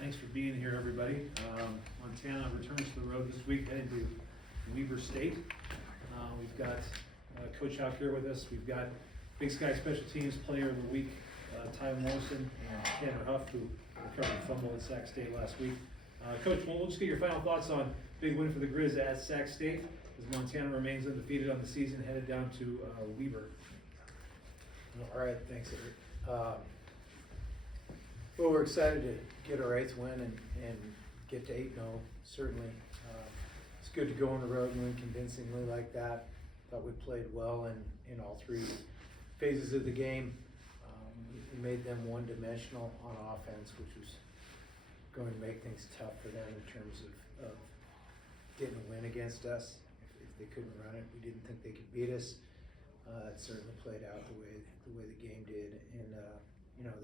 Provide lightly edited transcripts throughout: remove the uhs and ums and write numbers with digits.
Thanks for being here, everybody. Montana returns to the road this week, heading to Weber State. We've got Coach Hauck here with us. We've got Big Sky Special Teams Player of the Week, Ty Morrison, and Tanner Huff, who recovered a fumble at Sac State last week. Coach, we'll just get your final thoughts on big win for the Grizz at Sac State, as Montana remains undefeated on the season, headed down to Weber. All right, thanks, Eric. Well, we're excited to get our 8th win and get to 8-0, certainly. It's good to go on the road and win convincingly like that. Thought we played well in all 3 phases of the game. We made them one-dimensional on offense, which was going to make things tough for them in terms of getting a win against us. If they couldn't run it, we didn't think they could beat us. It certainly played out the way the game did, and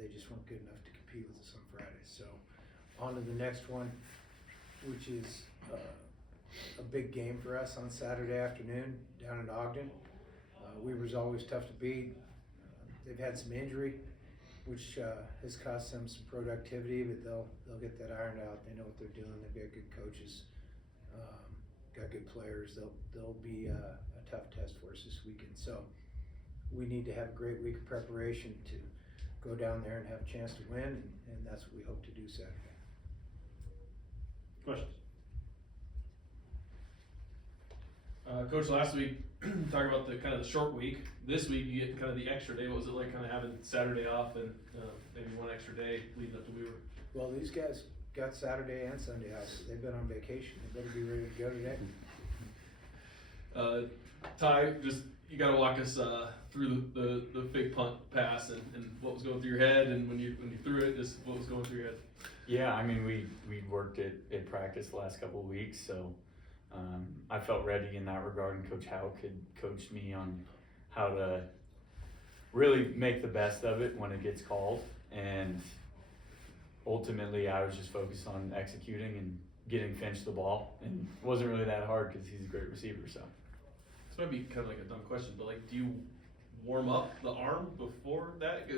they just weren't good enough to compete with us on Friday. So on to the next one, which is a big game for us on Saturday afternoon down in Ogden. Weber's always tough to beat. They've had some injury, which has cost them some productivity, but they'll get that ironed out. They know what they're doing. They've got good coaches, got good players. They'll be a tough test for us this weekend. So we need to have a great week of preparation to go down there and have a chance to win, and that's what we hope to do Saturday. Questions? Coach, last week talking about the kind of the short week. This week you get kind of the extra day. What was it like kind of having Saturday off and maybe one extra day leading up to Weaver? Well, these guys got Saturday and Sunday off. They've been on vacation. They better be ready to go today. Ty, just you got to walk us through the big punt pass and what was going through your head, and when you threw it, just what was going through your head. Yeah, I mean we worked it in practice the last couple of weeks, so I felt ready in that regard, and Coach Hauck had coached me on how to really make the best of it when it gets called, and ultimately I was just focused on executing and getting Finch the ball, and it wasn't really that hard because he's a great receiver. So This might be kind of like a dumb question, but like, do you warm up the arm before that?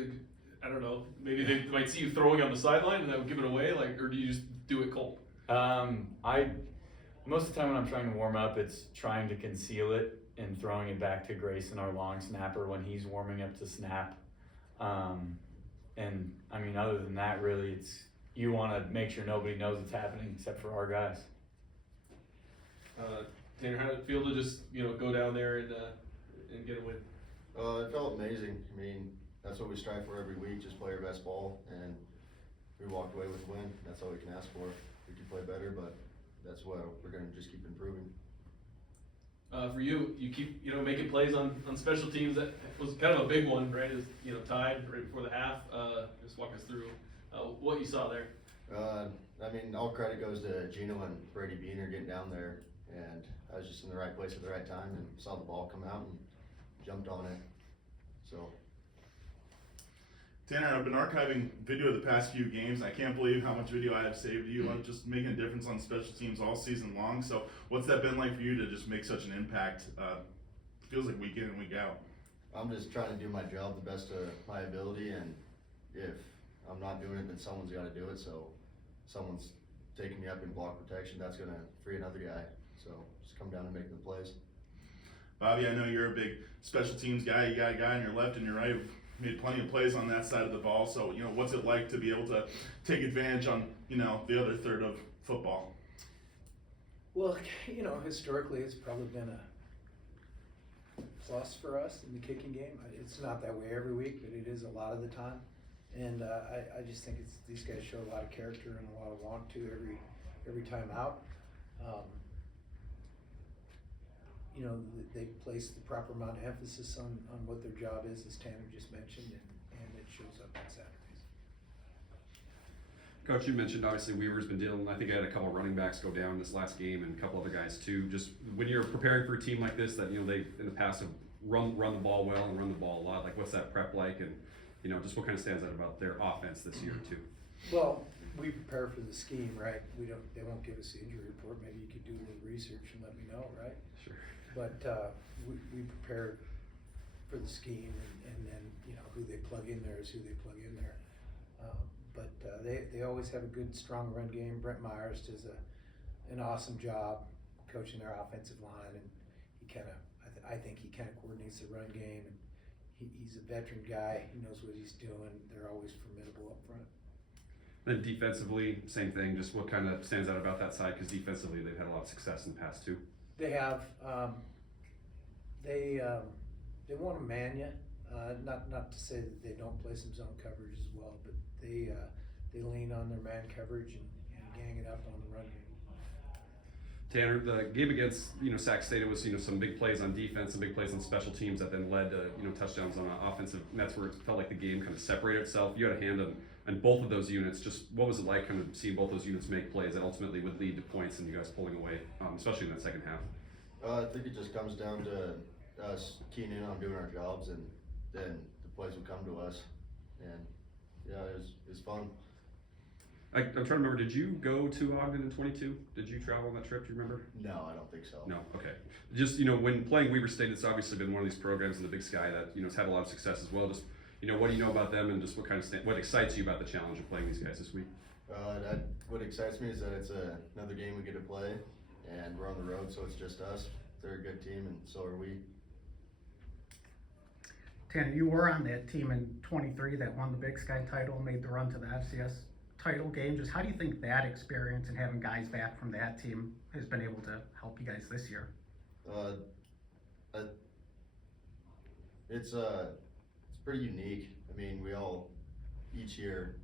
I don't know. Maybe they might see you throwing on the sideline and that would give it away, like, or do you just do it cold? Most of the time when I'm trying to warm up, it's trying to conceal it and throwing it back to Grayson, our long snapper, when he's warming up to snap. And I mean, other than that, really, it's you want to make sure nobody knows it's happening except for our guys. Tanner, how did it feel to just go down there and get a win? It felt amazing. I mean, that's what we strive for every week, just play our best ball, and we walked away with a win. That's all we can ask for. We can play better, but that's what we're going to just keep improving. For you, you keep making plays on special teams. That was kind of a big one, right? Is tied right before the half. Just walk us through what you saw there. I mean, all credit goes to Gino and Brady Beener getting down there, and I was just in the right place at the right time and saw the ball come out and jumped on it. So. Tanner, I've been archiving video of the past few games. I can't believe how much video I have saved of you. I'm just making a difference on special teams all season long. So what's that been like for you to just make such an impact? Feels like week in and week out. I'm just trying to do my job the best of my ability, and if I'm not doing it, then someone's got to do it. So someone's taking me up in block protection. That's going to free another guy. So just come down and make the plays. Bobby, I know you're a big special teams guy. You got a guy on your left and your right who've made plenty of plays on that side of the ball. So, what's it like to be able to take advantage on, the other third of football? Well, historically it's probably been a plus for us in the kicking game. It's not that way every week, but it is a lot of the time. And I just think these guys show a lot of character and a lot of want to every time out. They place the proper amount of emphasis on what their job is, as Tanner just mentioned, and it shows up on Saturdays. Coach, you mentioned obviously Weaver's been dealing. I think I had a couple running backs go down this last game, and a couple other guys too. Just when you're preparing for a team like this, that they in the past have run the ball well and run the ball a lot. Like, what's that prep like, and just what kind of stands out about their offense this year too? Well, we prepare for the scheme, right? They won't give us the injury report. Maybe you could do a little research and let me know, right? Sure. But we prepare for the scheme, and then who they plug in there is who they plug in there. but they always have a good, strong run game. Brent Myers does an awesome job coaching their offensive line, and he kind of, I think he kind of coordinates the run game, and he's a veteran guy. He knows what he's doing. They're always formidable up front. Then defensively, same thing. Just what kind of stands out about that side? Because defensively, they've had a lot of success in the past too. They have, they want to man you. Not to say that they don't play some zone coverage as well, but they lean on their man coverage and gang it up on the run game. Tanner, the game against Sac State, it was some big plays on defense and big plays on special teams that then led to touchdowns on offensive. And that's where it felt like the game kind of separated itself. You had a hand on both of those units. Just what was it like kind of seeing both those units make plays that ultimately would lead to points and you guys pulling away, especially in that second half? I think it just comes down to us keying in on doing our jobs, and then the plays will come to us. And yeah, it was fun. I'm trying to remember, did you go to Ogden in 22? Did you travel on that trip, do you remember? No, I don't think so. No, okay. Just, when playing Weber State, it's obviously been one of these programs in the Big Sky that, has had a lot of success as well. Just, what do you know about them, and just what excites you about the challenge of playing these guys this week? What excites me is that it's another game we get to play, and we're on the road, so it's just us. They're a good team, and so are we. Tanner, you were on that team in 23 that won the Big Sky title, made the run to the FCS title game. Just how do you think that experience and having guys back from that team has been able to help you guys this year? It's pretty unique. I mean, each year,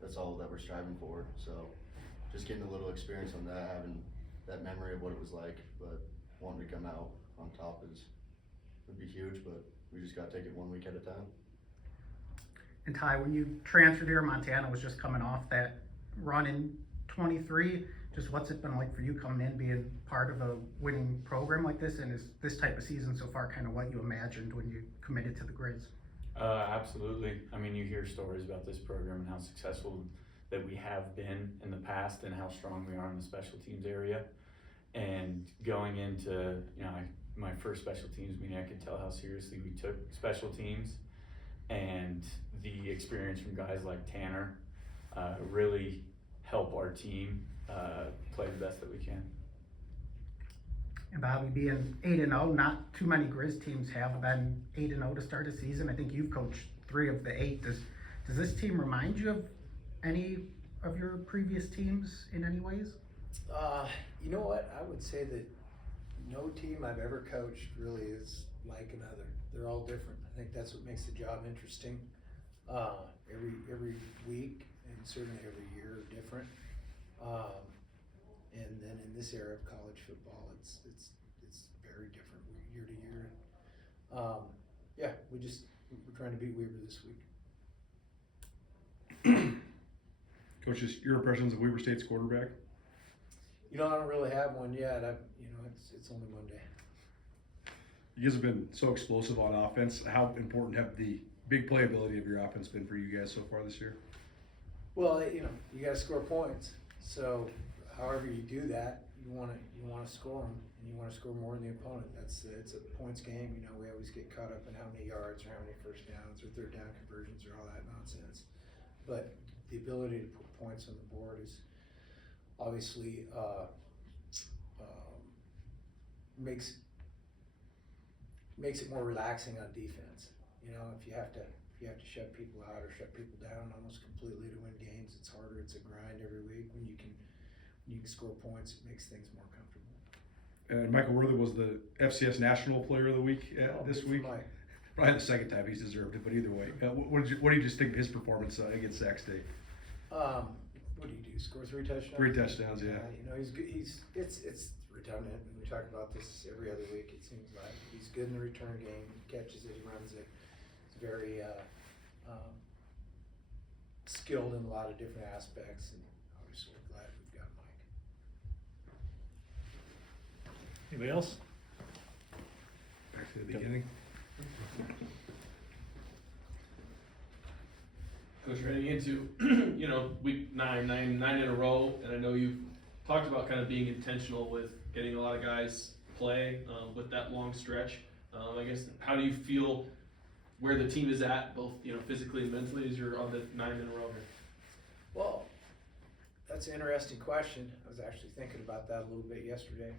that's all that we're striving for. So just getting a little experience on that, having that memory of what it was like, but wanting to come out on top would be huge, but we just got to take it 1 week at a time. And Ty, when you transferred here, Montana was just coming off that run in 23. Just what's it been like for you coming in, being part of a winning program like this? And is this type of season so far kind of what you imagined when you committed to the Grizz? Absolutely. I mean, you hear stories about this program and how successful that we have been in the past and how strong we are in the special teams area. And going into, my first special teams meeting, I could tell how seriously we took special teams, and the experience from guys like Tanner really help our team play the best that we can. And Bobby, being 8-0, not too many Grizz teams have been 8-0 to start a season. I think you've coached 3 of the 8. Does this team remind you of any of your previous teams in any ways? You know what? I would say that no team I've ever coached really is like another. They're all different. I think that's what makes the job interesting. Every week and certainly every year are different. And then in this era of college football, it's very different year to year. Yeah, we're trying to beat Weber this week. Coach, just your impressions of Weber State's quarterback? I don't really have one yet. It's only Monday. You guys have been so explosive on offense. How important have the big playability of your offense been for you guys so far this year? Well, you got to score points. So, however you do that, you want to score them, and you want to score more than the opponent. It's a points game. We always get caught up in how many yards or how many first downs or third down conversions or all that nonsense. But the ability to put points on the board is obviously makes it more relaxing on defense. If you have to shut people out or shut people down almost completely to win games, it's harder. It's a grind every week. When you can score points, it makes things more comfortable. And Michael Worthy was the FCS National Player of the Week this week. Mike. Probably the second time he's deserved it, but either way, what do you just think of his performance against Sac State? What do you do? Score 3 touchdowns? 3 touchdowns, yeah. He's good. It's redundant, and we talk about this every other week. It seems like he's good in the return game. He catches it. He runs it. He's very skilled in a lot of different aspects, and obviously we're glad we've got Mike. Anybody else? Back to the beginning. Coach, heading into, week 9 in a row, and I know you've talked about kind of being intentional with getting a lot of guys play with that long stretch. I guess, how do you feel where the team is at, both physically and mentally, as you're on the 9 in a row here? Well, that's an interesting question. I was actually thinking about that a little bit yesterday.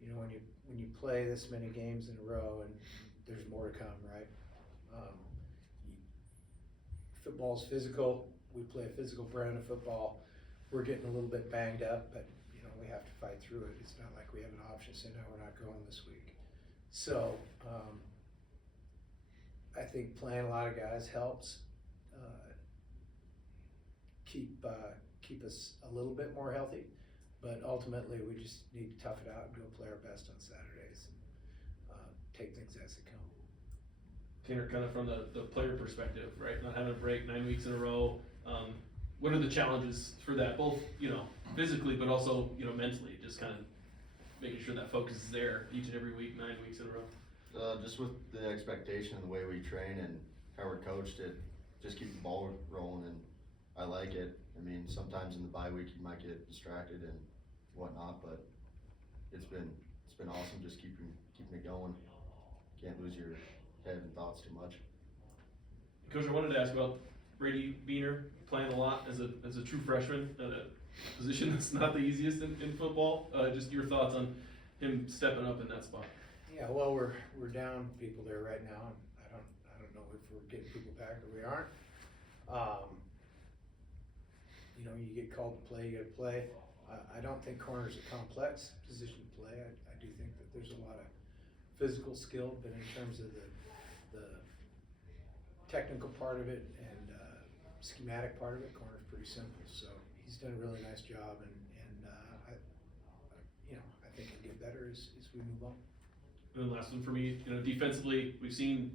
You know, when you play this many games in a row and there's more to come, right? Football's physical. We play a physical brand of football. We're getting a little bit banged up, but you know, we have to fight through it. It's not like we have an option saying, no, we're not going this week. So, I think playing a lot of guys helps keep us a little bit more healthy, but ultimately we just need to tough it out and go play our best on Saturdays and take things as they come. Tanner, kind of from the player perspective, right? Not having a break 9 weeks in a row. What are the challenges for that, both, you know, physically, but also, you know, mentally, just kind of making sure that focus is there each and every week, 9 weeks in a row? Just with the expectation and the way we train and how we're coached, it just keep the ball rolling, and I like it. I mean, sometimes in the bye week you might get distracted and whatnot, but it's been awesome just keeping it going. Can't lose your head and thoughts too much. Coach, I wanted to ask about Brady Beaner playing a lot as a true freshman at a position that's not the easiest in football. Just your thoughts on him stepping up in that spot. Yeah, well, we're down people there right now, and I don't know if we're getting people back or we aren't. You know, you get called to play, you gotta play. I don't think corner's a complex position to play. I do think that there's a lot of physical skill, but in terms of the technical part of it and schematic part of it, corner's pretty simple. So he's done a really nice job, and I think he'll get better as we move on. And then last one for me, you know, defensively, we've seen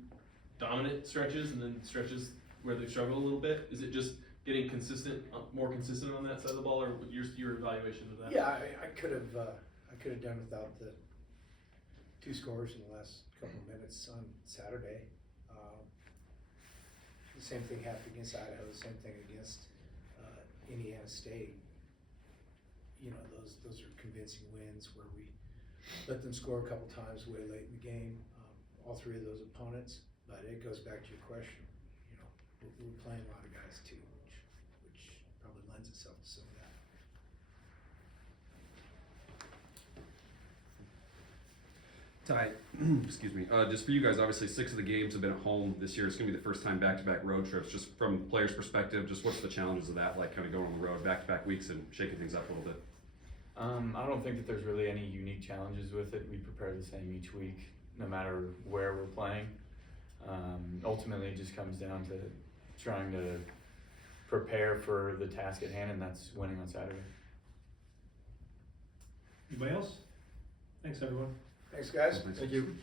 dominant stretches and then stretches where they struggle a little bit. Is it just getting more consistent on that side of the ball, or your evaluation of that? Yeah, I could have done without the 2 scores in the last couple of minutes on Saturday. The same thing happened against Idaho. The same thing against Indiana State. You know, those are convincing wins where we let them score a couple times way late in the game. All 3 of those opponents. But it goes back to your question. You know, we're playing a lot of guys too, which probably lends itself to some of that. Ty, excuse me. Just for you guys, obviously 6 of the games have been at home this year. It's gonna be the first time back-to-back road trips. Just from the players' perspective, just what's the challenges of that, like kind of going on the road back-to-back weeks and shaking things up a little bit? I don't think that there's really any unique challenges with it. We prepare the same each week, no matter where we're playing. Ultimately, it just comes down to trying to prepare for the task at hand, and that's winning on Saturday. Anybody else? Thanks, everyone. Thanks, guys. Thanks. Thank you.